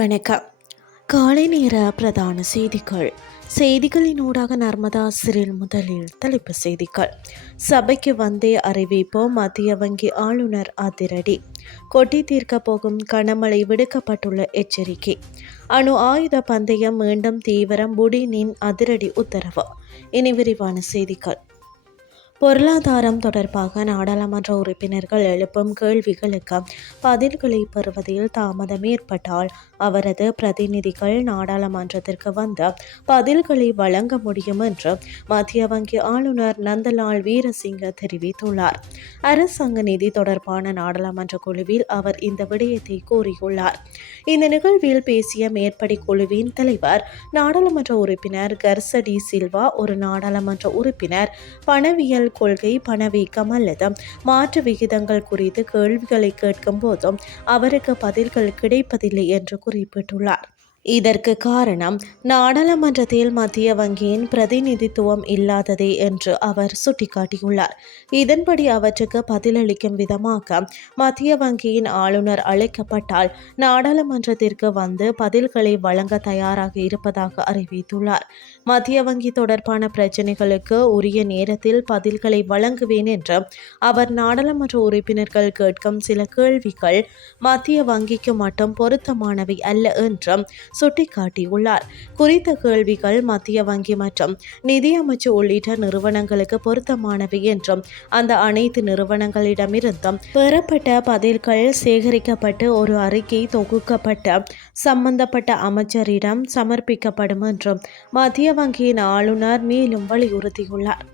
வணக்கம். காலை நேர பிரதான செய்திகளின் ஊடாக நர்மதா சிறில் முதலில் தலைப்பு செய்திகள். சபைக்கு வந்தே அறிவிப்போம், மத்திய வங்கி ஆளுநர் அதிரடி. கொட்டி தீர்க்க போகும் கனமழை, விடுக்கப்பட்டுள்ள எச்சரிக்கை. அணு ஆயுத பந்தயம் மீண்டும் தீவிரம், புடினின் அதிரடி உத்தரவு. இனி விரிவான செய்திகள். பொருளாதாரம் தொடர்பாக நாடாளுமன்ற உறுப்பினர்கள் எழுப்பும் கேள்விகளுக்கு பதில்களை பெறுவதில் தாமதம் ஏற்பட்டால் அவரது பிரதிநிதிகள் நாடாளுமன்றத்திற்கு வந்து பதில்களை வழங்க முடியும் என்று மத்திய வங்கி ஆளுநர் நந்தலால் வீரசிங்க தெரிவித்துள்ளார். அரசாங்க நிதி தொடர்பான நாடாளுமன்ற குழுவில் அவர் இந்த விடயத்தை கூறியுள்ளார். இந்த நிகழ்வில் பேசிய மேற்படி குழுவின் தலைவர் நாடாளுமன்ற உறுப்பினர் கர்சடி சில்வா, ஒரு நாடாளுமன்ற உறுப்பினர் பணவியல் கொள்கை, பணவீக்கம் அல்லது மாற்று விகிதங்கள் குறித்து கேள்விகளை கேட்கும் போதும் அவருக்கு பதில்கள் கிடைப்பதில்லை என்று குறிப்பிட்டுள்ளார். இதற்கு காரணம் நாடாளுமன்றத்தில் மத்திய வங்கியின் பிரதிநிதித்துவம் இல்லாததே என்று அவர் சுட்டிக்காட்டியுள்ளார். இதன்படி அவற்றுக்கு பதிலளிக்கும் விதமாக மத்திய வங்கியின் ஆளுநர் அழைக்கப்பட்டால் நாடாளுமன்றத்திற்கு வந்து பதில்களை வழங்க தயாராக இருப்பதாக அறிவித்துள்ளார். மத்திய வங்கி தொடர்பான பிரச்சினைகளுக்கு உரிய நேரத்தில் பதில்களை வழங்குவேன் என்று அவர் நாடாளுமன்ற உறுப்பினர்கள் கேட்கும் சில கேள்விகள் மத்திய வங்கிக்கு மட்டும் பொருத்தமானவை அல்ல என்றும் சுட்டிக்காட்டியுள்ளார். குறித்த கேள்விகள் மத்திய வங்கி மற்றும் நிதியமைச்சு உள்ளிட்ட நிறுவனங்களுக்கு பொருத்தமானவை என்றும் அந்த அனைத்து நிறுவனங்களிடமிருந்தும் பெறப்பட்ட பதில்கள் சேகரிக்கப்பட்டு ஒரு அறிக்கை தொகுக்கப்பட்டு சம்பந்தப்பட்ட அமைச்சரிடம் சமர்ப்பிக்கப்படும் என்றும் மத்திய வங்கியின் ஆளுநர் மேலும் வலியுறுத்தியுள்ளார்.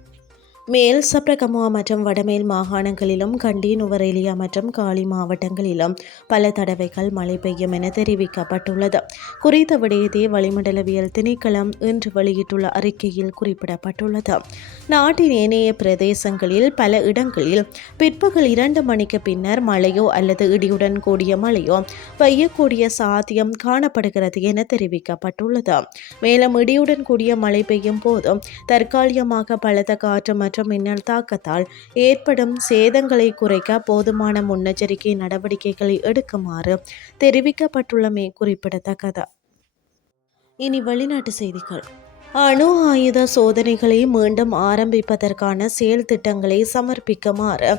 மேல் சப்ரகமுவா மற்றும் வடமேல் மாகாணங்களிலும் கண்டி, நுவரெலியா மற்றும் காலி மாவட்டங்களிலும் பல தடவைகள் மழை பெய்யும் என தெரிவிக்கப்பட்டுள்ளது. குறித்த விடயத்தை வளிமண்டலவியல் திணைக்களம் இன்று வெளியிட்டுள்ள அறிக்கையில் குறிப்பிடப்பட்டுள்ளது. நாட்டின் ஏனைய பிரதேசங்களில் பல இடங்களில் பிற்பகல் 2 மணிக்கு பின்னர் மழையோ அல்லது இடியுடன் கூடிய மழையோ பெய்யக்கூடிய சாத்தியம் காணப்படுகிறது என தெரிவிக்கப்பட்டுள்ளது. மேலும் இடியுடன் கூடிய மழை பெய்யும் போதும் தற்காலிகமாக பலத்த காற்று மற்றும் மின்னல் தாக்கத்தால் ஏற்படும் சேதங்களை குறைக்க போதுமான முன்னெச்சரிக்கை நடவடிக்கைகளை எடுக்குமாறு தெரிவிக்கப்பட்டுள்ளமை குறிப்பிடத்தக்கது. இனி வெளிநாட்டு செய்திகள். அணு ஆயுத சோதனைகளை மீண்டும் ஆரம்பிப்பதற்கான செயல் திட்டங்களை சமர்ப்பிக்குமாறு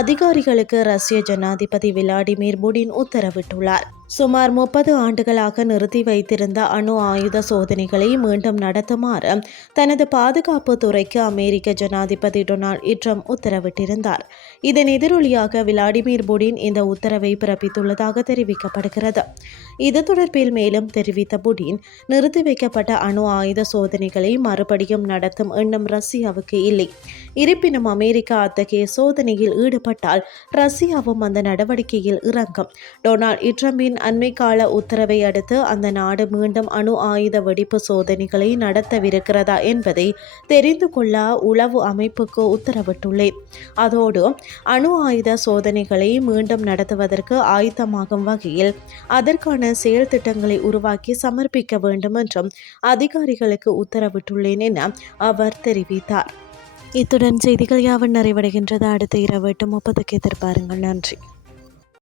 அதிகாரிகளுக்கு ரஷ்ய ஜனாதிபதி விளாடிமிர் புடின் உத்தரவிட்டுள்ளார். சுமார் 30 ஆண்டுகளாக நிறுத்தி வைத்திருந்த அணு ஆயுத சோதனைகளை மீண்டும் நடத்துமாறு தனது பாதுகாப்பு துறைக்கு அமெரிக்க ஜனாதிபதி டொனால்ட் ட்ரம்ப் உத்தரவிட்டிருந்தார். இதன் எதிரொலியாக விளாடிமிர் புடின் இந்த உத்தரவை பிறப்பித்துள்ளதாக தெரிவிக்கப்படுகிறது. இது தொடர்பில் மேலும் தெரிவித்த புடின், நிறுத்தி வைக்கப்பட்ட அணு ஆயுத சோதனைகளை மறுபடியும் நடத்தும் எண்ணம் ரஷ்யாவுக்கு இல்லை. இருப்பினும் அமெரிக்கா அத்தகைய சோதனையில் ஈடுபட்டால் ரஷ்யாவும் அந்த நடவடிக்கையில் இறங்கும். டொனால்ட் ட்ரம்பின் அண்மை கால உத்தரவை அடுத்து அந்த நாடு மீண்டும் அணு ஆயுத வெடிப்பு சோதனைகளை நடத்தவிருக்கிறதா என்பதை தெரிந்து கொள்ள உளவு அமைப்புக்கு உத்தரவிட்டுள்ளேன். அதோடு அணு ஆயுத சோதனைகளை மீண்டும் நடத்துவதற்கு ஆயத்தமாகும் வகையில் அதற்கான செயல் திட்டங்களை உருவாக்கி சமர்ப்பிக்க வேண்டும் என்றும் அதிகாரிகளுக்கு உத்தரவிட்டுள்ளேன் என அவர் தெரிவித்தார். இத்துடன் செய்திகள் யாவும் நிறைவடைகின்றது. அடுத்த இரவு 8:30 எதிர்பாருங்கள். நன்றி.